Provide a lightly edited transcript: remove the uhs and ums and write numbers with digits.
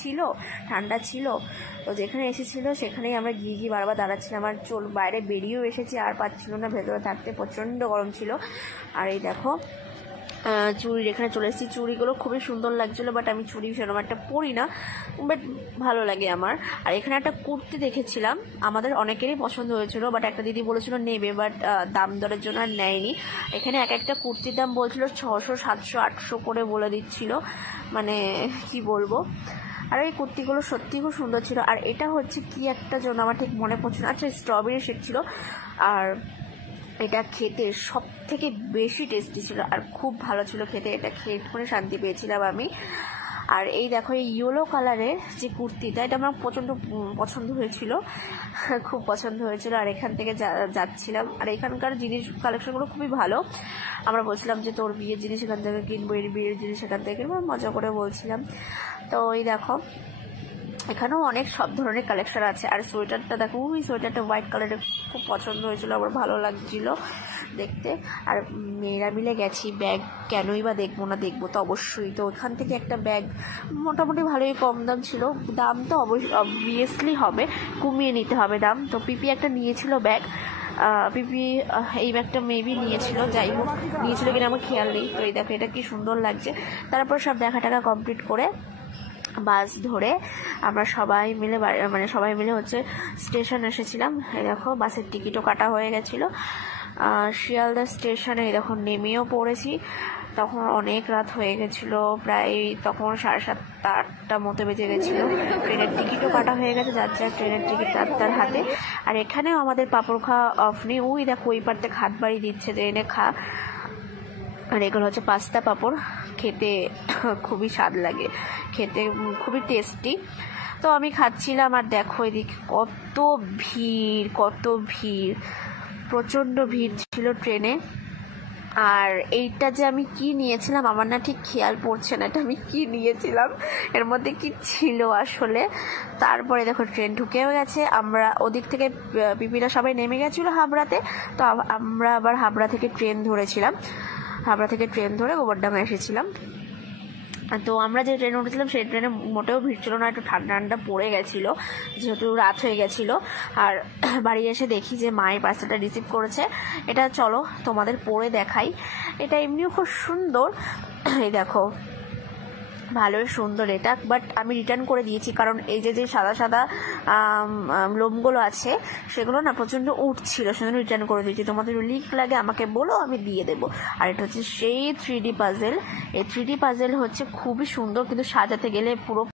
ছিল, ঠান্ডা ছিল, তো যেখানে এসেছিল সেখানেই আমরা গিয়ে বারবার দাঁড়াচ্ছিলাম। আর বাইরে বেরিয়েও এসেছি, আর পাচ্ছিল না, ভেতরে থাকতে প্রচণ্ড গরম ছিল। আর এই দেখো চুড়ির এখানে চলে এসেছি। চুড়িগুলো খুবই সুন্দর লাগছিলো, বাট আমি চুড়ি সেরকম একটা পরি না, বাট ভালো লাগে আমার। আর এখানে একটা কুর্তি দেখেছিলাম, আমাদের অনেকেরই পছন্দ হয়েছিল, বাট একটা দিদি বলেছিল নেবে, বাট দাম দরের জন্য আর নেয়নি। এখানে এক একটা কুর্তির দাম বলছিল 600, 700, 800 করে বলে দিচ্ছিল, মানে কি বলবো। আর এই কুর্তিগুলো সত্যি খুব সুন্দর ছিল। আর এটা হচ্ছে কি একটা জন্য আমার ঠিক মনে পড়ছে না, আচ্ছা স্ট্রবেরি শেক ছিল। আর এটা খেতে সব থেকে বেশি টেস্টি ছিল আর খুব ভালো ছিল খেতে, এটা খেয়ে করে শান্তি পেয়েছিলাম আমি। আর এই দেখো এই ইয়েলো কালারের যে কুর্তিটা, এটা আমার প্রচণ্ড পছন্দ হয়েছিল, খুব পছন্দ হয়েছিল। আর এখান থেকে যাচ্ছিলাম, আর এখানকার জিনিস কালেকশনগুলো খুবই ভালো। আমরা বলছিলাম যে তোর বিয়ের জিনিস এখান থেকে কিনবো, এর বিয়ের জিনিস এখান থেকে কিনবো, মজা করে বলছিলাম। তো এই দেখো এখানেও অনেক সব ধরনের কালেকশন আছে। আর সোয়েটারটা দেখো, ওই সোয়েটারটা হোয়াইট কালারের খুব পছন্দ হয়েছিল, আমার ভালো লাগছিল দেখতে। আর মেয়েরা মিলে গেছি, ব্যাগ কেনই বা দেখবো না, দেখবো তো অবশ্যই। তো ওখান থেকে একটা ব্যাগ মোটামুটি ভালোই কম দাম ছিল, দাম তো অবভিয়াসলি হবে, কমিয়ে নিতে হবে দাম। তো পিপি একটা নিয়েছিল ব্যাগ, পিপি এই ব্যাগটা মেবি নিয়েছিল, যাই হোক নিয়েছিল কিনা আমার খেয়াল নেই। তো এই দেখো এটা কি সুন্দর লাগছে। তারপর সব দেখা টাকা কমপ্লিট করে বাস ধরে আমরা সবাই মিলে হচ্ছে স্টেশন এসেছিলাম। এই দেখো বাসের টিকিটও কাটা হয়ে গেছিলো। শিয়ালদা স্টেশনে এই দেখো নেমেও পড়েছি। তখন অনেক রাত হয়ে গেছিলো, প্রায় তখন 7:30, 8টা মতো বেজে গেছিলো। ট্রেনের টিকিটও কাটা হয়ে গেছে, যার ট্রেনের টিকিট তার হাতে। আর এখানেও আমাদের পাঁপড় খাওয়া অফ নেই, ওই দেখো ওই পারতে খাত বাড়ি দিচ্ছে যে এনে খা। আর এগুলো হচ্ছে পাস্তা পাঁপড়, খেতে খুবই স্বাদ লাগে, খেতে খুবই টেস্টি। তো আমি খাচ্ছিলাম, আর দেখো এদিকে কত ভিড়, প্রচণ্ড ভিড় ছিল ট্রেনে। আর এইটা যে আমি কি নিয়েছিলাম আমার না ঠিক খেয়াল পড়ছে না, এটা আমি কি নিয়েছিলাম, এর মধ্যে কি ছিল আসলে। তারপরে দেখো ট্রেন ঢুকেও গেছে, আমরা ওদিক থেকে পিপিরা সবাই নেমে গেছিলো হাবড়াতে। তো আমরা আবার হাবড়া থেকে ট্রেন ধরেছিলাম, হাবড়া থেকে ট্রেন ধরে গোবরডাঙ্গা এসেছিলাম। তো আমরা যে ট্রেনে উঠেছিলাম সেই ট্রেনে মোটেও ভিড় ছিল না, একটু ঠান্ডা পড়ে গেছিলো যেহেতু রাত হয়ে গেছিলো। আর বাড়ি এসে দেখি যে মায়ের পার্সেলটা রিসিভ করেছে, এটা চলো তোমাদের পরে দেখাই। এটা এমনিও খুব সুন্দর, এই দেখো ভালোই সুন্দর এটা, বাট আমি রিটার্ন করে দিয়েছি, কারণ এই যে সাদা সাদা লোমগুলো আছে সেগুলো না প্রচণ্ড উঠছিল, সেজন্য রিটার্ন করে দিয়েছি। তোমাদের লিঙ্ক লাগে আমাকে বলো, আমি দিয়ে দেবো। আর এটা হচ্ছে সেই 3D পাজেল, এই 3D পাজেল হচ্ছে খুবই সুন্দর, কিন্তু সাজাতে গেলে পুরো